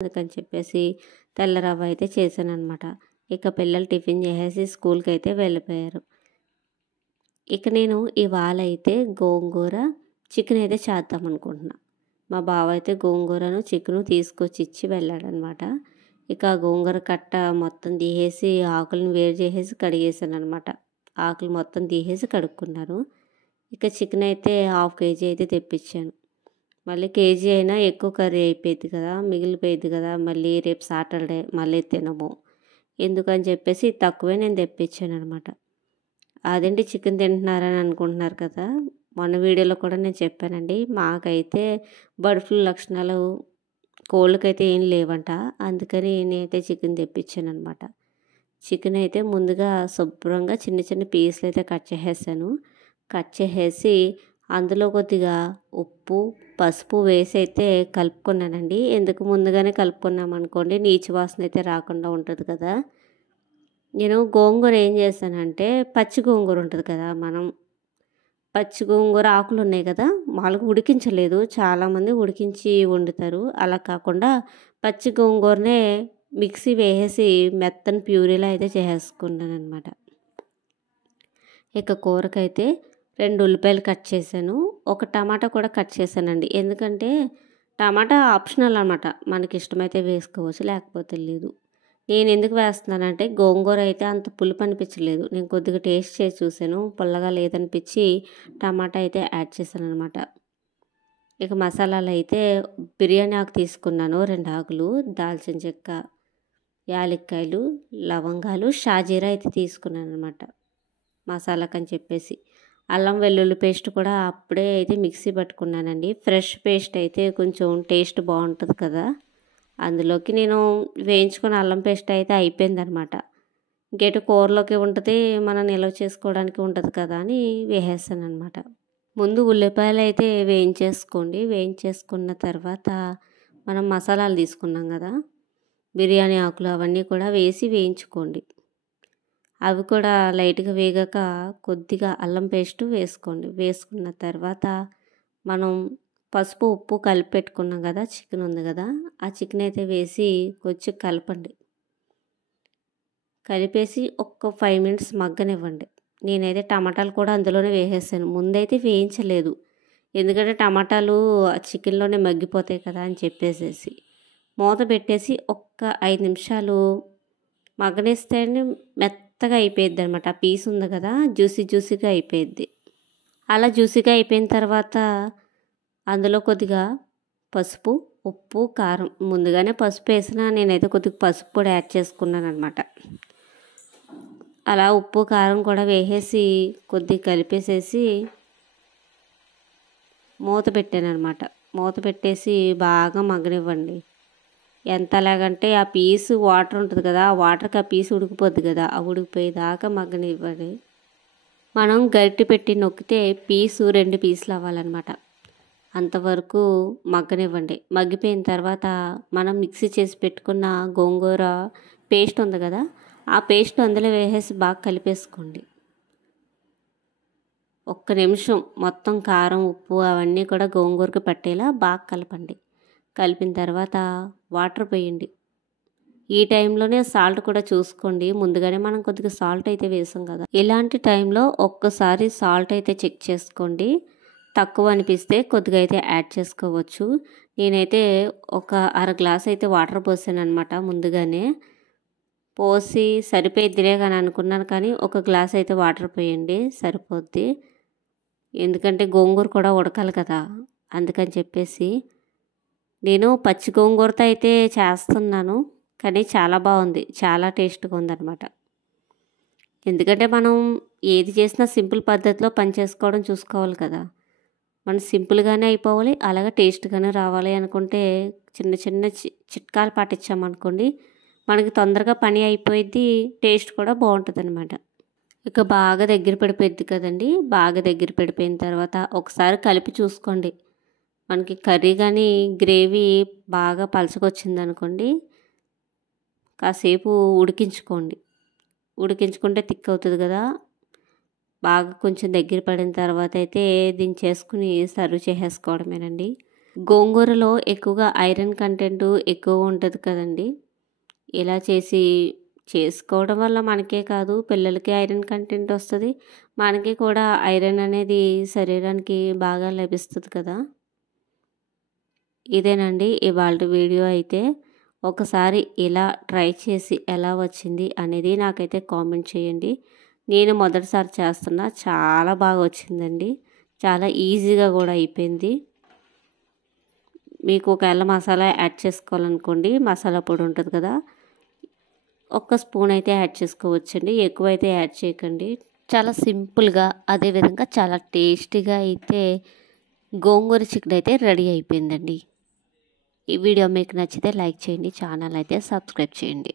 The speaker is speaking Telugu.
అందుకని చెప్పేసి తెల్ల రవ్వ అయితే చేశాననమాట. ఇక పిల్లలు టిఫిన్ చేసేసి స్కూల్కి అయితే వెళ్ళిపోయారు. ఇక నేను ఇవాళ అయితే గోంగూర చికెన్ అయితే చేద్దాం అనుకుంటున్నా. మా బావ అయితే గోంగూరను చికెను తీసుకొచ్చి ఇచ్చి వెళ్ళాడనమాట. ఇక గోంగూర కట్ట మొత్తం తీసేసి ఆకులను వేరు చేసేసి కడిగేసాను అనమాట. ఆకులు మొత్తం తీసేసి కడుక్కున్నాను. ఇక చికెన్ అయితే 1/2 కేజీ అయితే తెప్పించాను. మళ్ళీ కేజీ అయినా ఎక్కువ కర్రీ అయిపోయింది కదా, మిగిలిపోయింది కదా, మళ్ళీ రేపు సాటర్డే మళ్ళీ తినము ఎందుకని చెప్పేసి తక్కువే నేను తెప్పించాను అనమాట. అదేంటి చికెన్ తింటున్నారని అనుకుంటున్నారు కదా, మొన్న వీడియోలో కూడా నేను చెప్పానండి. మాకైతే బర్డ్ ఫ్లూ లక్షణాలు కోళ్ళకైతే ఏం లేవంట, అందుకని నేనైతే చికెన్ తెప్పించాను అనమాట. చికెన్ అయితే ముందుగా శుభ్రంగా చిన్న చిన్న పీసులు అయితే కట్ చేసేసాను. కట్ చేసేసి అందులో కొద్దిగా ఉప్పు పసుపు వేసి అయితే కలుపుకున్నానండి. ఎందుకు ముందుగానే కలుపుకున్నామనుకోండి నీచు వాసన అయితే రాకుండా ఉంటుంది కదా. నేను గోంగూర ఏం చేశానంటే పచ్చి గోంగూర ఉంటుంది కదా, మనం పచ్చి గోంగూర ఆకులు ఉన్నాయి కదా, వాళ్ళకు ఉడికించలేదు. చాలామంది ఉడికించి వండుతారు. అలా కాకుండా పచ్చి గోంగూరనే మిక్సీ వేసేసి మెత్తని ప్యూరీలా అయితే చేసేసుకున్నాను అనమాట. ఇక కూరకైతే 2 ఉల్లిపాయలు కట్ చేశాను. ఒక టమాటా కూడా కట్ చేశానండి. ఎందుకంటే టమాటా ఆప్షనల్ అనమాట, మనకి ఇష్టమైతే వేసుకోవచ్చు, లేకపోతే లేదు. నేను ఎందుకు వేస్తున్నానంటే గోంగూర అయితే అంత పులుపు అనిపించలేదు. నేను కొద్దిగా టేస్ట్ చేసి చూశాను, పుల్లగా లేదనిపించి టమాటా అయితే యాడ్ చేశాను అనమాట. ఇక మసాలాలు అయితే బిర్యానీ ఆకు తీసుకున్నాను, 2 ఆకులు, దాల్చిన చెక్క, యాలక్కాయలు, లవంగాలు, షాజీరా అయితే తీసుకున్నాను అనమాట మసాలాకని చెప్పేసి. అల్లం వెల్లుల్లి పేస్ట్ కూడా అప్పుడే అయితే మిక్సీ పట్టుకున్నానండి. ఫ్రెష్ పేస్ట్ అయితే కొంచెం టేస్ట్ బాగుంటుంది కదా, అందులోకి నేను వేయించుకున్న అల్లం పేస్ట్ అయితే అయిపోయిందనమాట. ఇంకేటు కూరలోకి ఉంటుంది, మనం నిల్వ చేసుకోవడానికి ఉంటుంది కదా అని వేసేసాను అనమాట. ముందు ఉల్లిపాయలు అయితే వేయించేసుకోండి. వేయించేసుకున్న తర్వాత మనం మసాలాలు తీసుకున్నాం కదా, బిర్యానీ ఆకులు అవన్నీ కూడా వేసి వేయించుకోండి. అవి కూడా లైట్గా వేగాక కొద్దిగా అల్లం పేస్ట్ వేసుకోండి. వేసుకున్న తర్వాత మనం పసుపు ఉప్పు కలిపి పెట్టుకున్నాం కదా, చికెన్ ఉంది కదా, ఆ చికెన్ అయితే వేసి కొంచెం కలపండి. కలిపేసి ఒక్క 5 మినిట్స్ మగ్గనివ్వండి. నేనైతే టమాటాలు కూడా అందులోనే వేసేసాను. ముందైతే వేయించలేదు, ఎందుకంటే టమాటాలు చికెన్లోనే మగ్గిపోతాయి కదా అని చెప్పేసేసి. మూత పెట్టేసి ఒక్క 5 నిమిషాలు మగ్గనిస్తే మెత్తగా అయిపోయిద్ది అనమాట. ఆ పీస్ ఉంది కదా, జ్యూసీగా అయిపోయిద్ది. అలా జ్యూసీగా అయిపోయిన తర్వాత అందులో కొద్దిగా పసుపు ఉప్పు కారం, ముందుగానే పసుపు వేసినా నేనైతే కొద్దిగా పసుపు కూడా యాడ్ చేసుకున్నాను అనమాట. అలా ఉప్పు కారం కూడా వేసేసి కొద్దిగా కలిపేసేసి మూత పెట్టాను అనమాట. మూత పెట్టేసి బాగా మగ్గనివ్వండి. ఎంత ఎలాగంటే ఆ పీసు వాటర్ ఉంటుంది కదా, ఆ వాటర్కి ఆ పీసు ఉడికిపోద్ది కదా, ఆ ఉడికిపోయేదాకా మగ్గనివ్వండి. మనం గరిటె పెట్టి నొక్కితే పీసు 2 పీసులు అవ్వాలన్నమాట. అంతవరకు మగ్గనివ్వండి. మగ్గిపోయిన తర్వాత మనం మిక్సీ చేసి పెట్టుకున్న గోంగూర పేస్ట్ ఉంది కదా, ఆ పేస్ట్ అందులో వేసేసి బాగా కలిపేసుకోండి. ఒక్క నిమిషం మొత్తం కారం ఉప్పు అవన్నీ కూడా గోంగూరకి పట్టేలా బాగా కలపండి. కలిపిన తర్వాత వాటర్ పోయండి. ఈ టైంలోనే సాల్ట్ కూడా చూసుకోండి. ముందుగానే మనం కొద్దిగా సాల్ట్ అయితే వేసాం కదా, ఇలాంటి టైంలో ఒక్కసారి సాల్ట్ అయితే చెక్ చేసుకోండి. తక్కువ అనిపిస్తే కొద్దిగా అయితే యాడ్ చేసుకోవచ్చు. నేనైతే ఒక 1/2 గ్లాస్ అయితే వాటర్ పోసాను అనమాట. ముందుగానే పోసి సరిపోయిద్దిలే కానీ అనుకున్నాను, కానీ 1 గ్లాస్ అయితే వాటర్ పోయండి సరిపోద్ది. ఎందుకంటే గోంగూర కూడా ఉడకాలి కదా, అందుకని చెప్పేసి. నేను పచ్చి గోంగూరతో అయితే చేస్తున్నాను, కానీ చాలా బాగుంది, చాలా టేస్ట్గా ఉందన్నమాట. ఎందుకంటే మనం ఏది చేసినా సింపుల్ పద్ధతిలో పని చేసుకోవడం చూసుకోవాలి కదా. మనం సింపుల్గానే అయిపోవాలి, అలాగే టేస్ట్గానే రావాలి అనుకుంటే చిన్న చిన్న చిట్కాలు పాటించామనుకోండి, మనకి తొందరగా పని అయిపోయింది, టేస్ట్ కూడా బాగుంటుంది అనమాట. ఇక బాగా దగ్గర పడిపోయింది కదండి. బాగా దగ్గర పడిపోయిన తర్వాత ఒకసారి కలిపి చూసుకోండి. మనకి కర్రీ కానీ గ్రేవీ బాగా పలచకొచ్చింది అనుకోండి, కాసేపు ఉడికించుకోండి. ఉడికించుకుంటే థిక్ అవుతుంది కదా. బాగా కొంచెం దగ్గర పడిన తర్వాత అయితే దించేసుకుని సర్వ్ చేసేసుకోవడమేనండి. గోంగూరలో ఎక్కువగా ఐరన్ కంటెంట్ ఎక్కువ ఉంటుంది కదండి. ఇలా చేసుకోవడం వల్ల మనకే కాదు పిల్లలకి ఐరన్ కంటెంట్ వస్తుంది, మనకి కూడా ఐరన్ అనేది శరీరానికి బాగా లభిస్తుంది కదా. ఇదేనండి ఇవాళ వీడియో అయితే. ఒకసారి ఇలా ట్రై చేసి ఎలా వచ్చింది అనేది నాకైతే కామెంట్ చేయండి. నేను మొదటిసారి చేస్తున్నా, చాలా బాగా వచ్చిందండి, చాలా ఈజీగా కూడా అయిపోయింది. మీకు ఒకవేళ మసాలా యాడ్ చేసుకోవాలనుకోండి, మసాలా పొడి ఉంటుంది కదా, ఒక్క స్పూన్ అయితే యాడ్ చేసుకోవచ్చండి, ఎక్కువైతే యాడ్ చేయకండి. చాలా సింపుల్గా అదేవిధంగా చాలా టేస్టీగా అయితే గోంగూర చికెన్ అయితే రెడీ అయిపోయిందండి. ఈ వీడియో మీకు నచ్చితే లైక్ చేయండి, ఛానల్ అయితే సబ్స్క్రైబ్ చేయండి.